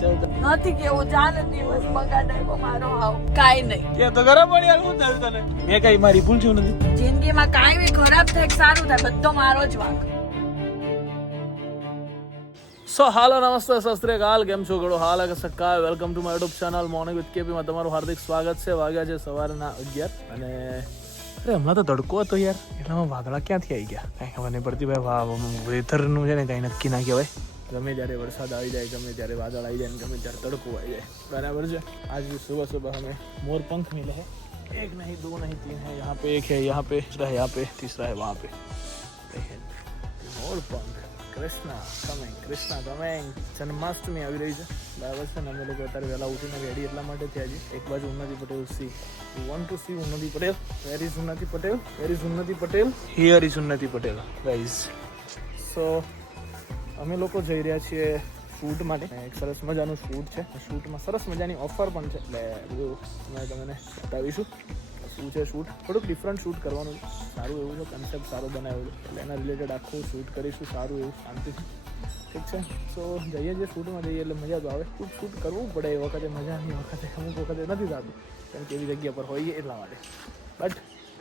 ત્યાં નથી કેવું ચાલે દિવસ બગાડાય મારો આવ કાઈ નહીં. કે તો ખરા પણ યાર હું થયું તને? મેં કઈ મારી ભૂલ છું નથી. જિંદગીમાં કાંઈ બી ખરાબ થાય સારું થાય બધો મારો જ વાંક. સો હાલો નમસ્તે સસ્ત્રીકાલ કેમ છો ગળો? હાલ કે સક્કા welcome to my YouTube channel morning with તમારું હાર્દિક સ્વાગત છે. વાગ્યા છે સવારના અગિયાર અને અરે હમણાં તો તડકો હતો યાર. એટલામાં વાદળા ક્યાંથી આવી ગયા? કાંઈ ખબર નહીં પડતી ભાઈ વેધરનું છે ને કાંઈ નક્કી ના કહેવાય. ગમે ત્યારે વરસાદ આવી જાય ગમે ત્યારે વાદળ આવી જાય ને ગમે ત્યારે તડકો આવી જાય બરાબર છે આજ भी सुबह सुबह हमें मोर पंख मिले हैं एक नहीं दो नहीं तीन है यहाँ पे एक है यहाँ पे तीसरा है यहाँ पे तीसरा है वहाँ पे देखिए મોર પંખ કૃષ્ણ કમિંગ કૃષ્ણ કમિંગ જન્માષ્ટમી આવી રહી છે બરાબર છે ને અમે લોકો અત્યારે વહેલા ઉઠીને રેડી એટલા માટે થયા છે એક બાજુ Unnati Patel she want to see Unnati Patel where is ઉન્નતિ પટેલ વેર ઇઝ ઉન્નતિ પટેલ હિયર ઇઝ ઉન્નતિ પટેલ ગાઈઝ સો અમે લોકો જઈ રહ્યા છીએ શૂટ માટે. એક સરસ મજાનું શૂટ છે. શૂટમાં સરસ મજાની ઓફર પણ છે. એટલે બધું અમે તમને બતાવીશું. શું છે શૂટ થોડુંક ડિફરન્ટ શૂટ કરવાનું. સારું એવું છે કન્સેપ્ટ સારો બનાવ્યો એટલે એના રિલેટેડ આખું શૂટ કરીશું, સારું એવું શાંતિથી ઠીક છે? સો જઈએ જે શૂટમાં જઈએ એટલે મજા તો આવે. ખૂબ શૂટ કરવું પડે એ વખતે, મજા નહીં વખતે, અમુક વખતે નથી થતું. કેમ કે એવી જગ્યા પર હોઈએ એટલા માટે. બટ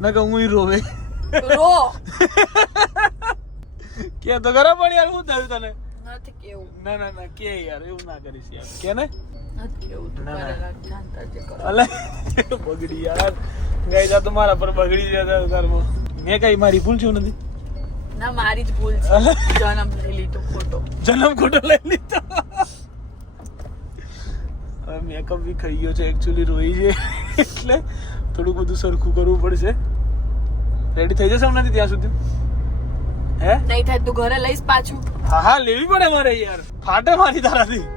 ના કે હું રોવે રો કે તો ખરા પણ યાર હું થયું તને? નથી કેવું. ના ના ના કે યાર એવું ના કરીશ યાર. કે ને? બગડી યાર. ગઈ જા તો મારા પર બગડી જતા ઘરમાં મેં કઈ મારી ભૂલ છું નથી? ના મારી જ ભૂલ છે. જન્મ લઈ લીધો ખોટો. જન્મ ખોટો લઈ લીધો? મેકઅપ બી ખાઈ ગયો છે એકચ્યુઅલી રોઈ છે. એટલે થોડું બધું સરખું કરવું પડશે. રેડી થઈ જશે હમણાંથી ત્યાં સુધી? હે? નહીં થાય તું ઘરે લઈશ પાછું. હા હા લેવી પડે મારે યાર. ફાટે મારી તારાથી.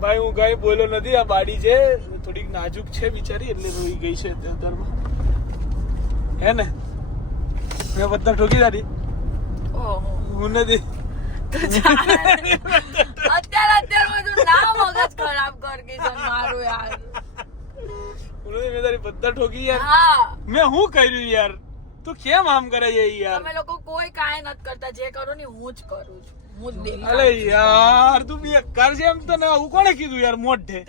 ભાઈ હું કઈ બોલ્યો નથી. આ બાડી છે થોડીક નાજુક છે બિચારી એટલે રોઈ ગઈ છે અત્યારમાં હે ને? મેં બધા ઠોકી તારી ઓહો. હું નથી. અત્યારે અત્યારે અત્યારમાં ના મગજ ખરાબ કર મારું યાર. નથી તારી બધા ઠોકી યાર. હા. મેં હું કર્યું યાર? તું કેમ આમ કરે છે યાર? તમે લોકો કોઈ કાંઈ નથી કરતા. જે કરો ને હું જ કરું છું. અલે યાર તું બી કર છે એમ તને આવું કોણે કીધું યાર મોઢે?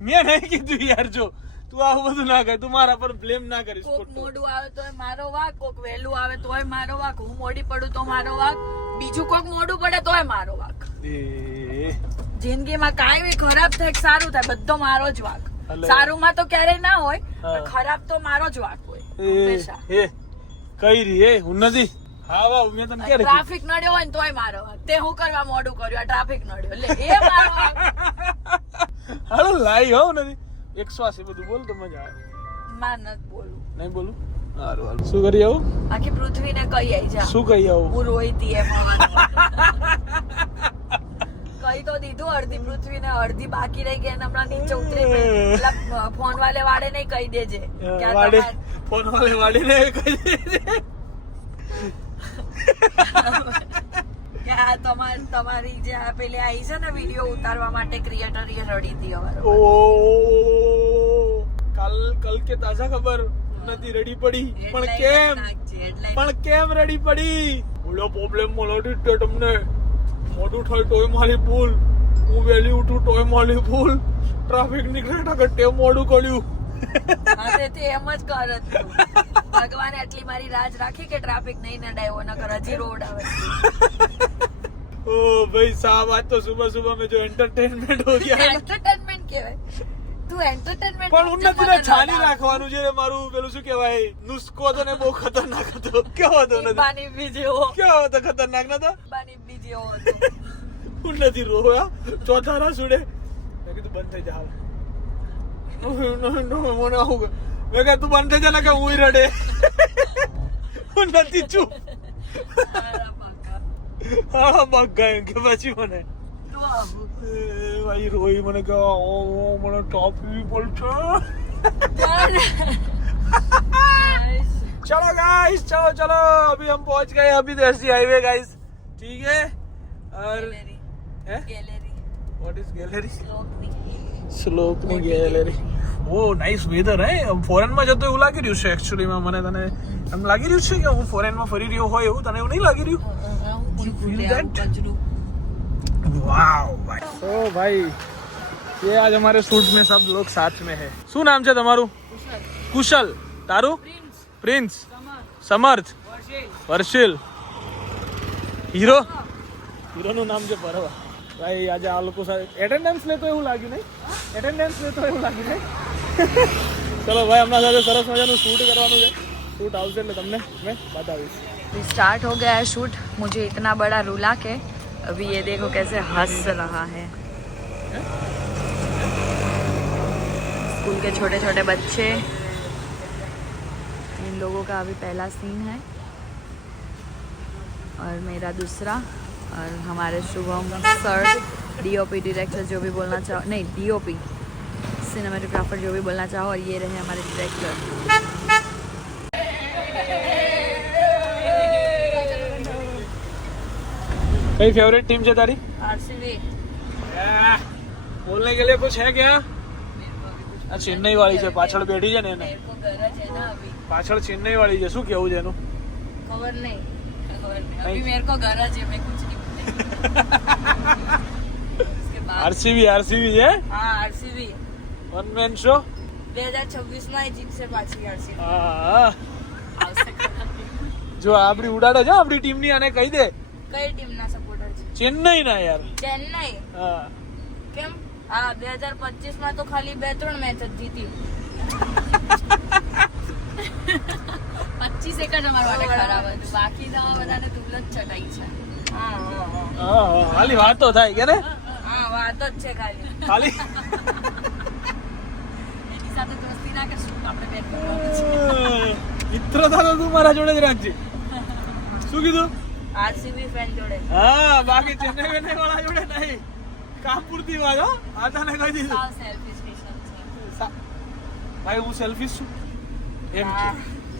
મેં નહીં કીધું યાર જો. તું આવું બધું ના કર તું મારા પર બ્લેમ ના કરીશ કોક મોડું આવે તોય મારો વાક કોક વહેલું આવે તોય મારો વાક. હું મોડી પડું તો મારો વાક. બીજું કોક મોડું પડે તોય મારો વાક. જિંદગીમાં કાંઈ બી ખરાબ થાય સારું થાય બધો મારો જ વાક. અલે. સારુંમાં તો ક્યારેય ના હોય ખરાબ તો મારો જ વાક હોય હંમેશા. કઈ રી એ હું નથી હા વાહ મેં તને ક્યારે ટ્રાફિક નડ્યો હોય ને તોય મારો તે હું કરવા મોડું કર્યું આ ટ્રાફિક નડ્યો એટલે એ મારો હાલો લાઈ હો નથી એક શ્વાસ એ બધું બોલ તો મજા આવે. માં નથી બોલું. નહીં બોલું? હારું હારું. શું કરી આવું? આખી પૃથ્વીને કઈ આવી જા. શું કહી આવું? હું રોઈતી એમ કઈ તો દીધું અડધી પૃથ્વીને અડધી બાકી રહી ગઈ હમણાં નીચે ઉતરી ફોન વાલે વાળે નહીં કહી દેજે. ફોન વાલે વાળે વાડીને કહી દેજે. તમાર તમારી જે આ પેલી આવી છે ને વીડિયો ઉતારવા માટે ક્રિએટર એ રડી હતી અમારે ઓ કાલ કલ કે તાજા ખબર નથી રડી પડી. પણ કેમ? પણ કેમ રડી પડી? ઓલો પ્રોબ્લેમ મળો તમને. મોટું થયું ટોયમાલી પુલ હું વહેલી ઉઠું ટોયમાલી ભૂલ. ટ્રાફિક નીકળે ટકે તે મોડું કર્યું અરે એમ જ કર ભગવાને એટલી મારી રાજ રાખી કે ટ્રાફિક નહીં નડાયો ન કર હજી રોડ આવે. ઓ ભાઈ સાહેબ આજ તો સુબહ સુબહ મેં જો એન્ટરટેનમેન્ટ હો ગયા. એન્ટરટેનમેન્ટ કહેવાય. તું એન્ટરટેનમેન્ટ પણ ઉન્નતિને છાની રાખવાનું છે મારું પેલું શું કહેવાય? નુસ્ખો તો ને બહુ ખતરનાક હતો. કેવો હતો બાની બી જેવો. કેવો હતો ખતરનાક નતો? બાની બી ઉન્નતિ રોયા. ચોથા ના સુડે. મેં કીધું બંધ થઈ જા. મને આવું મેં કહે તું બંધ થઈ જા ને કે હું રડે. ઉન્નતિ ચૂપ હા બગ ગયે કે પછી મને. ભાઈ રોઈ મને કે ઓ ઓ, મને ટોપ પીવી પડશે चलो गाइस चलो चलो अभी हम पहुंच गए अभी तो ऐसी हाईवे गाइस ठीक है और व्हाट इज गैलरी સ્લોપ ની ગેલેરી ઓ નાઇસ વેધર હે ફોરેન માં જતો એવું લાગી રહ્યું છે એકચ્યુઅલી માં મને તને એમ લાગી રહ્યું છે કે હું ફોરેન માં ફરી રહ્યો હોય એવું તને એવું નહીં લાગી રહ્યું वाओ भाई ओ भाई ये आज हमारे सूट में सब लोग साथ में है શું નામ છે તમારું કુશલ તારું પ્રિન્સ સમર્થ વર્ષિલ હીરો હીરોનું નામ છે પરવા ભાઈ આજે આ લોકો સાથે એટેન્ડન્સ લેતો એવું લાગ્યું નહીં એટેન્ડન્સ લેતો એવું લાગ્યું નહીં ચલો ભાઈ હમણાં સાથે સરસ મજાનું શૂટ કરવાનું છે શૂટ આવશે એટલે તમને મેં બતાવીશ स्टार्ट हो गया है शूट मुझे इतना बड़ा रुला के अभी ये देखो कैसे हंस रहा है। स्कूल के छोटे छोटे बच्चे। इन लोगों का अभी पहला सीन है। और मेरा दूसरा। और हमारे शुभम सर डीओपी डायरेक्टर जो भी बोलना चाहो, नहीं डीओपी सिनेमाटोग्राफर जो भी बोलना चाहो, और ये रहे हमारे डायरेक्टर કઈ ફેવરેટ ટીમ છે તારી? આરસીબી બોલને કે લિયે કુછ હે ક્યા? આ ચેન્નઈ વાળી છે પાછળ બેઠી છે ને એને. પાછળ ચેન્નઈ વાળી છે શું કેવું છે એનું? ખબર નહીં અભી મેરે કો ઘર છે મેં કુછ નહીં આરસીબી આરસીબી છે? હા આરસીબી વન મેન શો 2026 માં જીતશે પાછી આરસીબી હા જો આપણી ઉડાડે છે આપણી ટીમની આને કહી દે. કઈ ટીમ ચેન્નઈ ના યાર. ચેન્નઈ? હા. કેમ? હા બે હજાર પચીસમાં તો ખાલી બે ત્રણ મેચ જ જીતી. પચીસ એક જ અમારા માટે ખરાબ હતું. બાકી તો બધાને તુલ જ ચટાઈ છે. હા હા હા. હા હા, ખાલી વાતો થાય કે ને? હા વાતો જ છે ખાલી. ખાલી? એની સાથે દોસ્તી ના કરશું આપણે બે મિત્રતા તો તું મારા જોડે જ રાખજે. શું કીધું? આરસીબી ફેન જોડે. હા બાકી ચેન્નઈ વેને વાળા જોડે નહીં. કામથી આ તને કહી દીધું. સેલ્ફી સ્ટેશન છે. ભાઈ હું સેલ્ફી છું. એમ કે.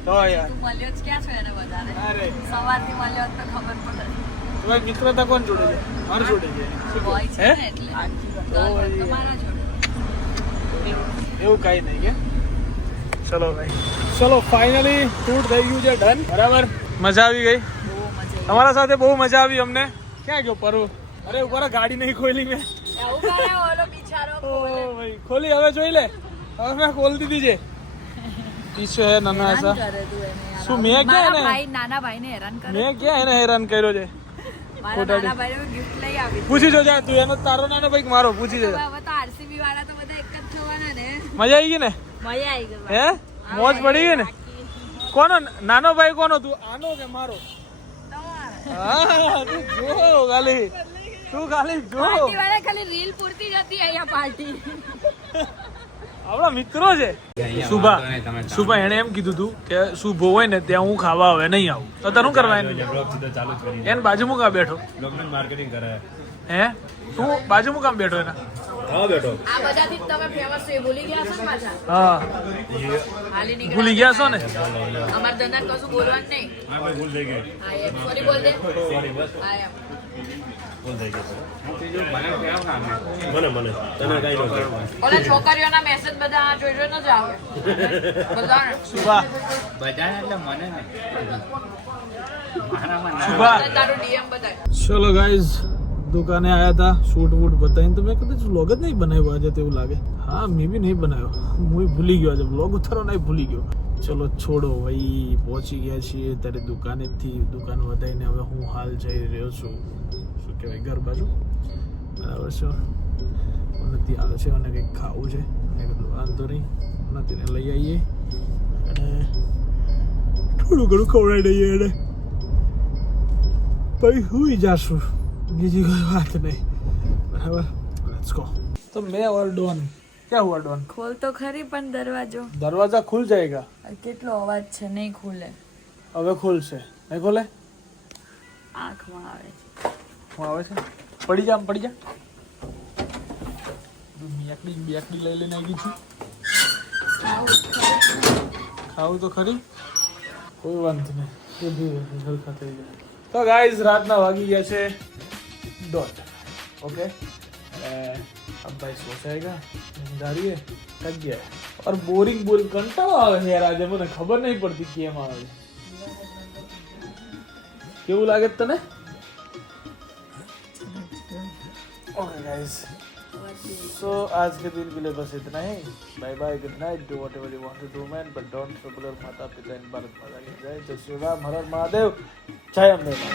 તો યાર. તું મળ્યો જ ક્યાં છો એને વધારે? અરે. સવારથી મળ્યો તો ખબર પડે. તમારી મિત્રતા કોણ જોડે છે? માર જોડે છે. હે? એટલે. તમારા જોડે. એવું કઈ નહીં કે. ચલો ભાઈ. ચલો ફાઇનલી શૂટ થઈ ગયું છે ડન બરાબર? મજા આવી ગઈ. તમારા સાથે બહુ મજા આવી અમને. ક્યાં ગયો પરુ અરે ઉપર ગાડી નહીં ખોલી મેં. ખોલી. હવે જોઈ લે. હવે મેં ખોલી દીધી છે. પીછે હે નાના એસા. કરે તું એને યાર. શું મેં ક્યાં એને? ભાઈ નાના ભાઈને હેરાન કર્યો મેં ક્યાં એને હેરાન કર્યો છે? પૂછી તું એનો તારો નાનો ભાઈ મારો? પૂછી જો. હવે તો આરસીબી વાળા તો બધા એક જ થવાના ને. મજા આવી ગઈ ને? મજા આવી ગઈ. હે? મોજ પડી ગઈ ને? કોનો નાનો ભાઈ કોનો? તું આનો કે મારો? હા તું જો ખાલી. તું ખાલી જો વાળા ખાલી રીલ પૂરતી જ હતી અહીંયા પાર્ટી. આપણા મિત્રો છે. સુભા. સુભા એણે એમ કીધું તું કે શુભો હોય ને ત્યાં હું ખાવા આવે નહીં આવું. તો શું કરવા એનું બાજુમાં કાં બેઠો? માર્કેટિંગ કરે. હે? તું બાજુમાં કામ બેઠો એના? હા બેઠો. આ બધાથી તમે ફેમસ છે ભૂલી ગયા છો ને પાછા? હા. હાલી નીકળ્યા ભૂલી ગયા છો ને? અમારા ધંધા કશું બોલવાનું નહીં. હા ભાઈ ભૂલ થઈ ગઈ. હા એમ સોરી બોલ દે. સોરી બસ. હા એમ. ભૂલ થઈ ગઈ મને મને. તને કઈ ઓલા છોકરીઓના મેસેજ બધા જોઈ જોઈને જ આવે બધાને. સુભા. એટલે મને ને ના ચલો ગાઈઝ દુકાને આયા હતા શૂટ વૂટ બતાવીને તો મેં કદાચ વ્લોગ જ નહીં બનાવ્યો આજે તેવું લાગે. હા, મેં બી નહીં બનાવ્યો. હું ભૂલી ગયો આજે વ્લોગ નહીં ભૂલી ગયો. ચલો, છોડો ભાઈ, પહોંચી ગયા છીએ ત્યારે દુકાનેથી દુકાન વધાવીને હવે હું હાલ જઈ રહ્યો છું. શું કહેવાય, ઘર બાજુ? બરાબર છે. નથી આવે છે અને કંઈક ખાવું છે. મેં કીધું, વાંધો નહીં નથીને લઈ આવીએ. અને થોડું ઘણું ખવડાવી દઈએ એને. પછી સુઈ જાશું. બીજી કોઈ વાત નહીં. બરાબર? લેટ્સ ગો તો મેં ઓર ડોન ક્યાં હુઆ ડોન ખોલ તો ખરી પણ દરવાજો. દરવાજા ખુલ જાયગા. કેટલો અવાજ છે નહીં ખુલે. હવે ખુલશે. નહીં ખોલે? આંખમાં આવે હું આવે છે પડી જા પડી જા. બેકડી બેકડી લઈ લઈને આવી છું. ખાવું તો ખરી? કોઈ વાંધો નહીં. તો ગાઈઝ રાતના વાગી ગયા છે. દોઢ ओके अब भाई सो जाएगा नींद आ रही है थक गया है और बोरिंग बोरिंग कंटाळो આવે છે યાર આજે મને ખબર નહીં પડતી કેમ આવે કેવું લાગે છે તને ओके गाइस सो आज के दिन के लिए बस इतना ही bye bye good night do whatever you want to do man but don't trouble your माता पिता इन भारत माता की जय जय श्री राम हर हर महादेव जय अम्बे मां